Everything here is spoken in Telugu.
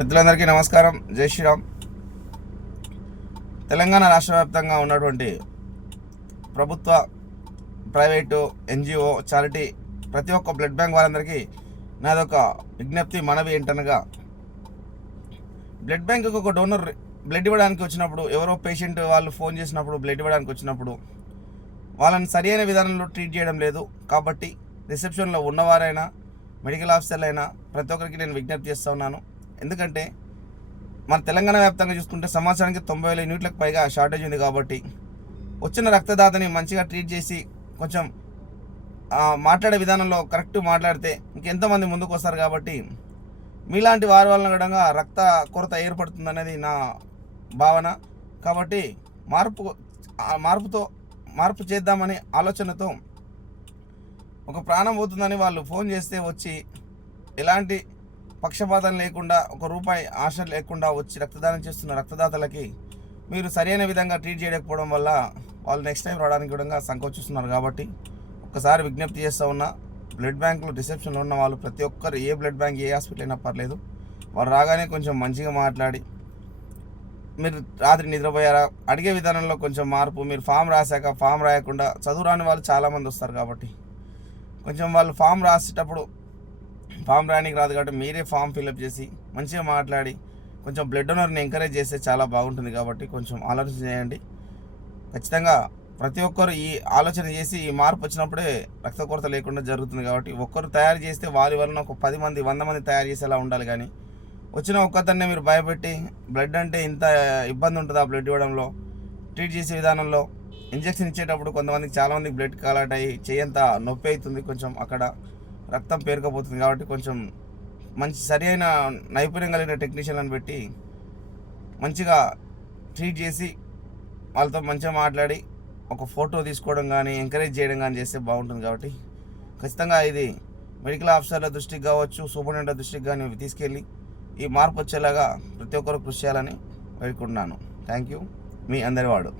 మిత్రులందరికీ నమస్కారం. జై శ్రీరామ్. తెలంగాణ రాష్ట్ర వ్యాప్తంగా ఉన్నటువంటి ప్రభుత్వ, ప్రైవేటు, ఎన్జిఓ, చారిటీ ప్రతి ఒక్క బ్లడ్ బ్యాంక్ వారందరికీ నాదొక విజ్ఞప్తి, మనవి ఏంటనగా, బ్లడ్ బ్యాంకుకు ఒక డోనర్ బ్లడ్ ఇవ్వడానికి వచ్చినప్పుడు, ఎవరో పేషెంట్ వాళ్ళు ఫోన్ చేసినప్పుడు బ్లడ్ ఇవ్వడానికి వచ్చినప్పుడు వాళ్ళని సరైన విధానంలో ట్రీట్ చేయడం లేదు. కాబట్టి రిసెప్షన్లో ఉన్నవారైనా, మెడికల్ ఆఫీసర్లైనా ప్రతి ఒక్కరికి నేను విజ్ఞప్తి చేస్తూ ఉన్నాను. ఎందుకంటే మన తెలంగాణ వ్యాప్తంగా చూసుకుంటే సంవత్సరానికి 90,000 యూనిట్లకు పైగా షార్టేజ్ ఉంది. కాబట్టి వచ్చిన రక్తదాతని మంచిగా ట్రీట్ చేసి కొంచెం మాట్లాడే విధానంలో కరెక్ట్ మాట్లాడితే ఇంకెంతోమంది ముందుకు వస్తారు. కాబట్టి మీలాంటి వారి వలన కూడా రక్త కొరత ఏర్పడుతుందనేది నా భావన. కాబట్టి మార్పు చేద్దామనే ఆలోచనతో, ఒక ప్రాణం పోతుందని వాళ్ళు ఫోన్ చేస్తే వచ్చి ఎలాంటి పక్షపాతం లేకుండా, ఒక రూపాయి ఆశ లేకుండా వచ్చి రక్తదానం చేస్తున్న రక్తదాతలకి మీరు సరైన విధంగా ట్రీట్ చేయకపోవడం వల్ల వాళ్ళు నెక్స్ట్ టైం రావడానికి కూడా సంకోచిస్తున్నారు. కాబట్టి ఒక్కసారి విజ్ఞప్తి చేస్తూ ఉన్నా, బ్లడ్ బ్యాంకులో రిసెప్షన్లో ఉన్న వాళ్ళు ప్రతి ఒక్కరు, ఏ బ్లడ్ బ్యాంక్, ఏ హాస్పిటల్ అయినా పర్లేదు, వాళ్ళు రాగానే కొంచెం మంచిగా మాట్లాడి, మీరు రాత్రి నిద్రపోయారా అడిగే విధానంలో కొంచెం మార్పు, మీరు ఫామ్ రాశాక ఫామ్ రాయకుండా, చదువు రాని వాళ్ళు చాలామంది వస్తారు. కాబట్టి కొంచెం వాళ్ళు ఫామ్ రాసేటప్పుడు ఫామ్ రాయడానికి రాదు కాబట్టి మీరే ఫామ్ ఫిల్అప్ చేసి మంచిగా మాట్లాడి కొంచెం బ్లడ్ డోనర్ని ఎంకరేజ్ చేస్తే చాలా బాగుంటుంది. కాబట్టి కొంచెం ఆలోచన చేయండి. ఖచ్చితంగా ప్రతి ఒక్కరు ఈ ఆలోచన చేసి ఈ మార్పు వచ్చినప్పుడే రక్త కొరత లేకుండా జరుగుతుంది. కాబట్టి ఒక్కరు తయారు చేస్తే వారి వలన ఒక 10 మంది, 100 మంది తయారు చేసేలా ఉండాలి. కానీ వచ్చిన ఒక్కతన్నే మీరు భయపెట్టి, బ్లడ్ అంటే ఇంత ఇబ్బంది ఉంటుందా బ్లడ్ ఇవ్వడంలో, ట్రీట్ చేసే విధానంలో, ఇంజెక్షన్ ఇచ్చేటప్పుడు కొంతమందికి, చాలామందికి బ్లడ్ కలాట్ అయ్యి చెయ్యంత నొప్పి అవుతుంది, కొంచెం అక్కడ రక్తం పేరుకపోతుంది. కాబట్టి కొంచెం మంచి సరైన నైపుణ్యం కలిగిన టెక్నీషియన్లను పెట్టి మంచిగా ట్రీట్ చేసి వాళ్ళతో మంచిగా మాట్లాడి ఒక ఫోటో తీసుకోవడం కానీ, ఎంకరేజ్ చేయడం కానీ చేస్తే బాగుంటుంది. కాబట్టి ఖచ్చితంగా ఇది మెడికల్ ఆఫీసర్ల దృష్టికి కావచ్చు, సూపరింటెండెంట్ దృష్టికి కానీ తీసుకెళ్ళి ఈ మార్పు వచ్చేలాగా ప్రతి ఒక్కరు కృషి చేయాలని వేడుకుంటున్నాను. Thank you. Me Andarivaadu.